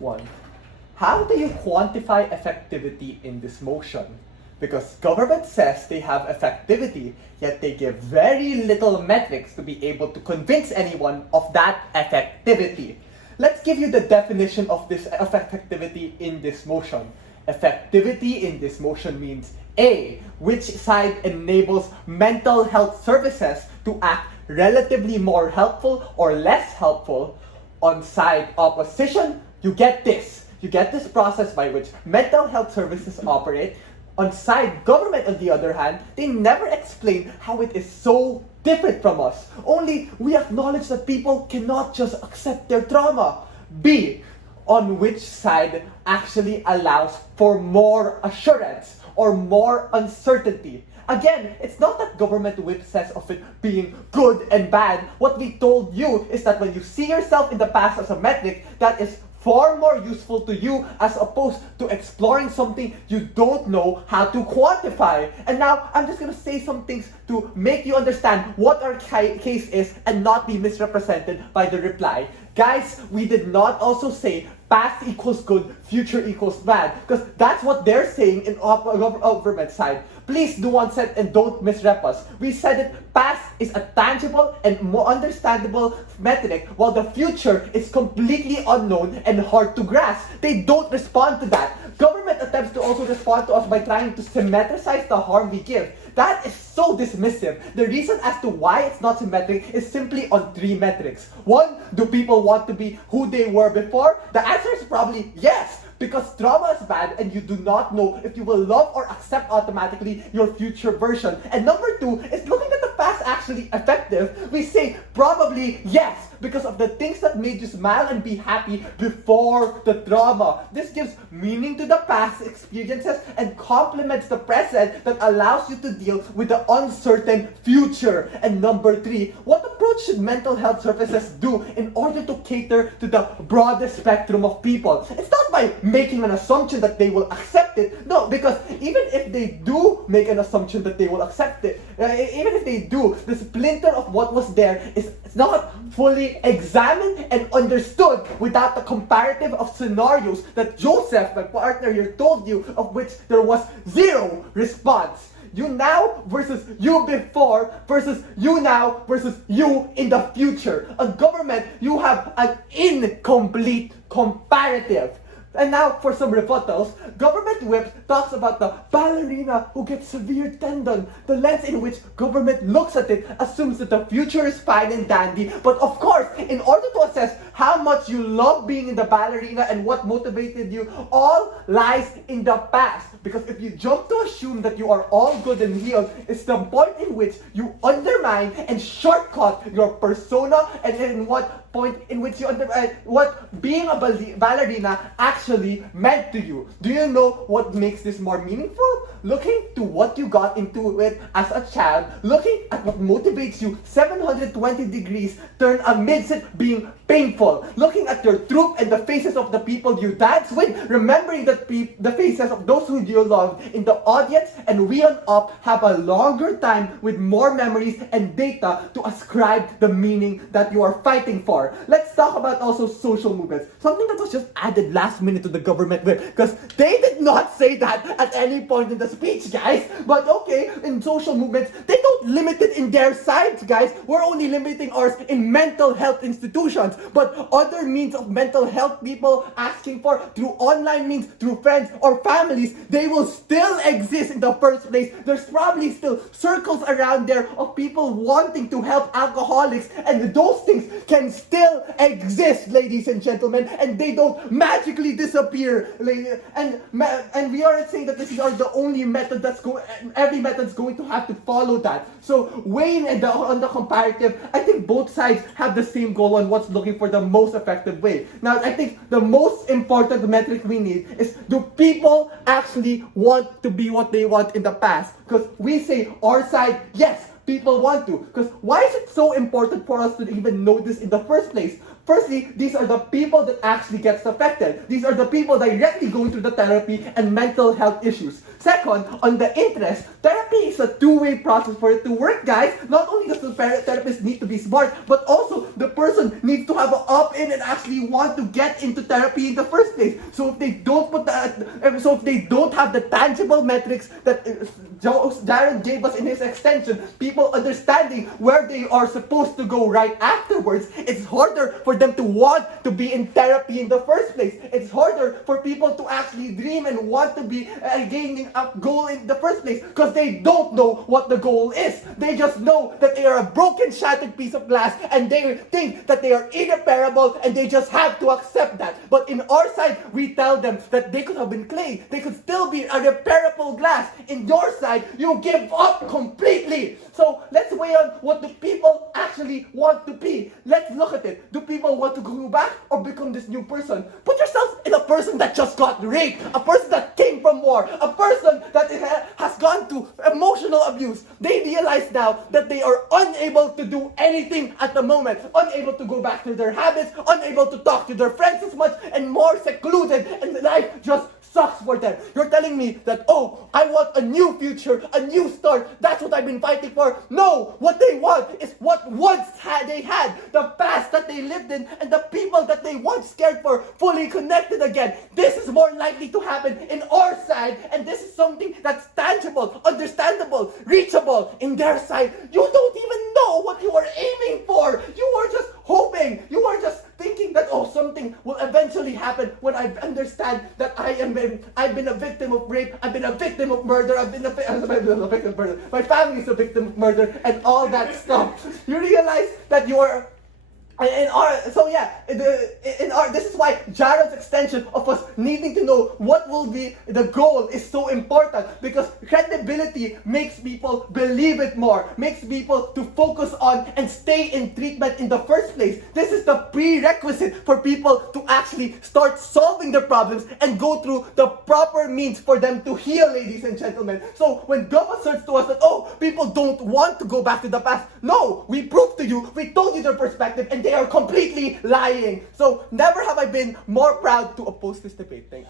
1. How do you quantify effectivity in this motion? Because government says they have effectivity, yet they give very little metrics to be able to convince anyone of that effectivity. Let's give you the definition of this effectivity in this motion. Effectivity in this motion means A, which side enables mental health services to act relatively more helpful or less helpful. On side opposition, you get this. You get this process by which mental health services operate. On side government, on the other hand, they never explain how it is so different from us. Only we acknowledge that people cannot just accept their trauma. B, on which side actually allows for more assurance or more uncertainty. Again, it's not that government whip says of it being good and bad. What we told you is that when you see yourself in the past as a metric, that is far more useful to you as opposed to exploring something you don't know how to quantify. And now, I'm just going to say some things to make you understand what our case is and not be misrepresented by the reply. Guys, we did not also say past equals good, future equals bad, because that's what they're saying in government side. Please do one set and don't misrep us. We said it, past is a tangible and more understandable metric, while the future is completely unknown and hard to grasp. They don't respond to that. Government attempts to also respond to us by trying to symmetricize the harm we give. That is so dismissive. The reason as to why it's not symmetric is simply on 3 metrics. 1, do people want to be who they were before? The answer is probably yes, because trauma is bad and you do not know if you will love or accept automatically your future version. And number 2, is looking at the past actually effective? We say probably yes, because of the things that made you smile and be happy before the trauma. This gives meaning to the past experiences and complements the present that allows you to deal with the uncertain future. And number 3, what approach should mental health services do in order to cater to the broadest spectrum of people? It's not by making an assumption that they will accept it. No, because even if they do make an assumption that they will accept it, even if they do, the splinter of what was there is not fully examined and understood without the comparative of scenarios that Joseph, my partner here, told you, of which there was 0 response. You now versus you before versus you now versus you in the future. A government, you have an incomplete comparative. And now for some rebuttals, government whip talks about the ballerina who gets severe tendon. The lens in which government looks at it assumes that the future is fine and dandy. But of course, in order to assess how much you love being in the ballerina and what motivated you, all lies in the past. Because if you jump to assume that you are all good and healed, it's the point in which you undermine and shortcut your persona, and in what point in which you undermine what being a ballerina actually meant to you. Do you know what makes this more meaningful? Looking to what you got into it as a child, looking at what motivates you 720 degrees, turn amidst it being painful. Looking at your troupe and the faces of the people you dance with, remembering that the faces of those who you love in the audience, and we on up have a longer time with more memories and data to ascribe the meaning that you are fighting for. Let's talk about also social movements. Something that was just added last minute to the government whip, because they did not say that at any point in the speech, guys. But okay, in social movements, they don't limit it in their sides, guys. We're only limiting ours in mental health institutions. But other means of mental health people asking for through online means, through friends or families, they will still exist in the first place. There's probably still circles around there of people wanting to help alcoholics, and those things can still exist, ladies and gentlemen, and they don't magically disappear. And we aren't saying that this is the only method every method's going to have to follow that. So weighing on the comparative, I think both sides have the same goal on what's looking for the most effective way. Now, I think the most important metric we need is, do people actually want to be what they want in the past? Because we say our side, yes, people want to. Because why is it so important for us to even know this in the first place? Firstly, these are the people that actually gets affected. These are the people directly going through the therapy and mental health issues. Second, on the interest, therapy is a two-way process for it to work, guys. Not only does the therapist need to be smart, but also the person needs to have an opt-in and actually want to get into therapy in the first place. So if they don't if they don't have the tangible metrics that Jaron gave us in his extension, people understanding where they are supposed to go right afterwards, it's harder for them to want to be in therapy in the first place. It's harder for people to actually dream and want to be gaining a goal in the first place because they don't know what the goal is. They just know that they are a broken, shattered piece of glass and they think that they are irreparable and they just have to accept that. But in our side, we tell them that they could have been clay. They could still be a repairable glass. In your side, you give up completely. So let's weigh on what do people actually want to be. Let's look at it. Do people want to go back or become this new person? Put yourself in a person that just got raped, a person that came from war, a person that has gone through emotional abuse. They realize now that they are unable to do anything at the moment, unable to go back to their habits, unable to talk to their friends as much, and more secluded, and life just sucks for them. You're telling me that, oh, I want a new future, a new start. That's what I've been fighting for. No, what they want is what once they had, the past that they lived in, and the people that they once cared for, fully connected again. This is more likely to happen in our side, and this is something that's tangible, understandable, reachable. In their side, you don't even know what you are aiming for. You are just hoping. You are just thinking that, oh, something will eventually happen when I understand that I've been a victim of rape, I've been a victim of murder, I've been a victim of murder, my family is a victim of murder, and all that stuff. You realize that you are this is why Jared's extension of us needing to know what will be the goal is so important, because credibility makes people believe it more, makes people to focus on and stay in treatment in the first place. This is the prerequisite for people to actually start solving their problems and go through the proper means for them to heal, ladies and gentlemen. So when Gov asserts to us that, oh, people don't want to go back to the past, no, we proved to you, we told you their perspective, and they are completely lying. So never have I been more proud to oppose this debate. Thanks.